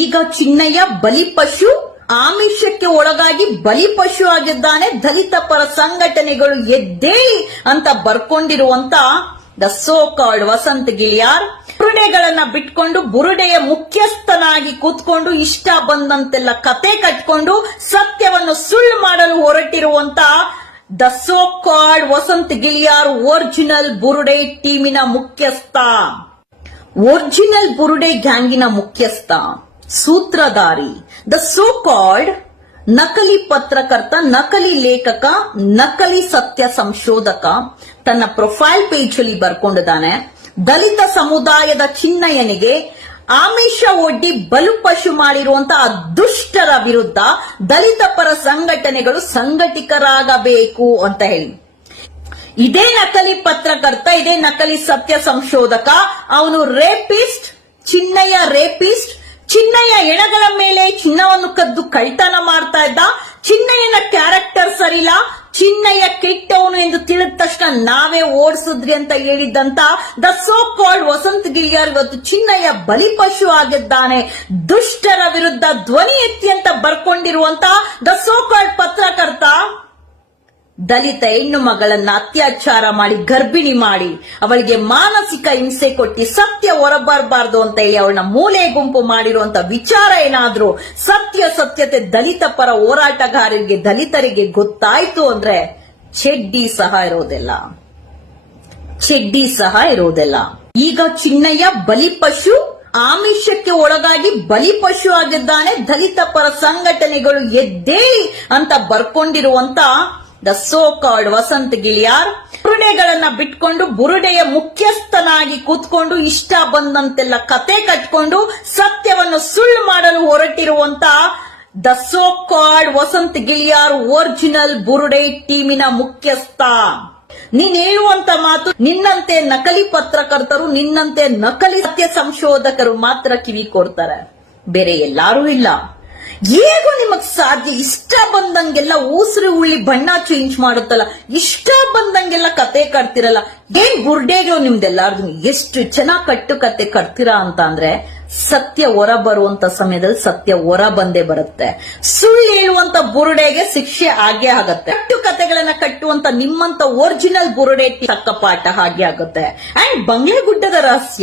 ಈಗ ಚಿನ್ನಯ್ಯ ಬಲಿಪಶು ಆಮಿಷಕ್ಕೆ ಒಳಗಾಗಿ ಬಲಿಪಶು ಆಗಿದ್ದಾನೆ. ದಲಿತ ಪರ ಸಂಘಟನೆಗಳು ಎದ್ದೇಳಿ ಅಂತ ಬರ್ಕೊಂಡಿರುವಂತ the so called Vasanth Giliyar, ಬುರುಡೆಗಳನ್ನ ಬಿಟ್ಕೊಂಡು ಬುರುಡೆಯ ಮುಖ್ಯಸ್ಥನಾಗಿ ಕೂತ್ಕೊಂಡು ಇಷ್ಟ ಬಂದಂತೆಲ್ಲ ಕತೆ ಕಟ್ಕೊಂಡು ಸತ್ಯವನ್ನು ಸುಳ್ಳು ಮಾಡಲು ಹೊರಟಿರುವಂತ the so called Vasanth Giliyar original ಬುರುಡೆ ಟೀಮಿನ ಮುಖ್ಯಸ್ಥ. ಒರಿಜಿನಲ್ ಬುರುಡೆ ಗ್ಯಾಂಗಿನ ಮುಖ್ಯಸ್ಥ. ಸೂತ್ರಧಾರಿ. ದ ಸೋ ಕಾಲ್ಡ್ ನಕಲಿ ಪತ್ರಕರ್ತ, ನಕಲಿ ಲೇಖಕ, ನಕಲಿ ಸತ್ಯ ಸಂಶೋಧಕ ತನ್ನ ಪ್ರೊಫೈಲ್ ಪೇಜ್ ಅಲ್ಲಿ ಬರ್ಕೊಂಡಿದ್ದಾನೆ. ದಲಿತ ಸಮುದಾಯದ ಚಿನ್ನಯ್ಯನಿಗೆ ಆಮಿಷ ಒಡ್ಡಿ ಬಲುಪಶು ಮಾಡಿರುವಂತಹ ದುಷ್ಟರ ವಿರುದ್ಧ ದಲಿತ ಪರ ಸಂಘಟನೆಗಳು ಸಂಘಟಿಕರಾಗಬೇಕು ಅಂತ ಹೇಳಿ. ಇದೇ ನಕಲಿ ಪತ್ರಕರ್ತ, ಇದೇ ನಕಲಿ ಸತ್ಯ ಸಂಶೋಧಕ, ಅವನು ರೇಪಿಸ್ಟ್ ಚಿನ್ನಯ್ಯ ರೇಪಿಸ್ಟ್ ಚಿನ್ನಯ್ಯ ಎಣಗಳ ಮೇಲೆ ಚಿನ್ನವನ್ನು ಕದ್ದು ಕಳ್ತನ ಮಾಡ್ತಾ ಇದ್ದ. ಚಿನ್ನಯ್ಯನ ಕ್ಯಾರೆಕ್ಟರ್ ಸರಿಲ್ಲ ಚಿನ್ನಯ್ಯ ಕೆಟ್ಟವನು ಎಂದು ತಿಳಿದ ತಕ್ಷಣ ನಾವೇ ಓಡಿಸಿದ್ರಿ ಅಂತ ಹೇಳಿದ್ದಂತ the so called Vasanth Giliyar ಇವತ್ತು ಚಿನ್ನಯ್ಯ ಬಲಿಪಶು ಆಗಿದ್ದಾನೆ. ದುಷ್ಟರ ವಿರುದ್ಧ ಧ್ವನಿ ಎತ್ತಿ ಅಂತ ಬರ್ಕೊಂಡಿರುವಂತ ದ ಸೋ ಕಾಲ್ಡ್ ಪತ್ರಕರ್ತ ದಲಿತ ಹೆಣ್ಣು ಮಗಳನ್ನ ಅತ್ಯಾಚಾರ ಮಾಡಿ, ಗರ್ಭಿಣಿ ಮಾಡಿ, ಅವಳಿಗೆ ಮಾನಸಿಕ ಹಿಂಸೆ ಕೊಟ್ಟು ಸತ್ಯ ಹೊರಬರಬಾರ್ದು ಅಂತ ಹೇಳಿ ಅವಳನ್ನ ಮೂಲೆ ಗುಂಪು ಮಾಡಿರುವಂತ ವಿಚಾರ ಏನಾದ್ರೂ ಸತ್ಯ ಸತ್ಯತೆ ದಲಿತ ಪರ ಹೋರಾಟಗಾರರಿಗೆ, ದಲಿತರಿಗೆ ಗೊತ್ತಾಯ್ತು ಅಂದ್ರೆ ಚೆಡ್ಡಿ ಸಹ ಇರೋದಿಲ್ಲ. ಚೆಡ್ಡಿ ಸಹ ಇರೋದಿಲ್ಲ. ಈಗ ಚಿನ್ನಯ್ಯ ಬಲಿಪಶು ಆಮಿಷಕ್ಕೆ ಒಳಗಾಗಿ ಬಲಿಪಶು ಆಗಿದ್ದಾನೆ, ದಲಿತ ಪರ ಸಂಘಟನೆಗಳು ಎದ್ದೇಳಿ ಅಂತ ಬರ್ಕೊಂಡಿರುವಂತ the so called Vasanth Giliyar ಬುರುಡೆಗಳನ್ನ ಬಿಟ್ಕೊಂಡು ಬುರುಡೆಯ ಮುಖ್ಯಸ್ಥನಾಗಿ ಕೂತ್ಕೊಂಡು ಇಷ್ಟ ಬಂದಂತೆಲ್ಲ ಕತೆ ಕಟ್ಕೊಂಡು ಸತ್ಯವನ್ನು ಸುಳ್ಳು ಮಾಡಲು ಹೊರಟಿರುವಂತ the so called Vasanth Giliyar original ಬುರುಡೆ ಟೀಮಿನ ಮುಖ್ಯಸ್ಥ. ನೀನ್ ಹೇಳುವಂತ ಮಾತು ನಿನ್ನಂತೆ ನಕಲಿ ಪತ್ರಕರ್ತರು, ನಿನ್ನಂತೆ ನಕಲಿ ಸತ್ಯ ಸಂಶೋಧಕರು ಮಾತ್ರ ಕಿವಿ ಕೊಡ್ತಾರೆ ಬೇರೆ ಎಲ್ಲಾರು ಇಲ್ಲ. ಹೇಗೂ ನಿಮಗ್ ಸಾಧ್ಯ? ಇಷ್ಟ ಬಂದಂಗೆಲ್ಲ ಉಸಿರು, ಉಳ್ಳಿ, ಬಣ್ಣ ಚೇಂಜ್ ಮಾಡುತ್ತಲ್ಲ. ಇಷ್ಟ ಬಂದಂಗೆಲ್ಲ ಕತೆ ಕಟ್ತಿರಲ್ಲ. ಏನ್ ಗುರ್ಡೇಗೋ ನಿಮ್ದೆಲ್ಲಾರ್ದು ಎಷ್ಟು ಚೆನ್ನಾಗ್ ಕಟ್ಟು ಕತೆ ಕಟ್ತೀರಾ ಅಂತ ಅಂದ್ರೆ, ಸತ್ಯ ಹೊರ ಬರುವಂತ ಸಮಯದಲ್ಲಿ ಸತ್ಯ ಹೊರ ಬಂದೇ ಬರುತ್ತೆ. ಸುಳ್ಳು ಹೇಳುವಂತ ಬುರುಡೆಗೆ ಶಿಕ್ಷೆ ಆಗೇ ಆಗತ್ತೆ. ಕಟ್ಟು ಕತೆಗಳನ್ನ ಕಟ್ಟುವಂತ ನಿಮ್ಮಂತ ಒರಿಜಿನಲ್ ಬುರುಡೆ ತಕ್ಕ ಪಾಠ ಹಾಗೆ ಆಗುತ್ತೆ. ಅಂಡ್ ಬಂಗ್ಲೆ ಗುಡ್ಡದ ರಹಸ್ಯ.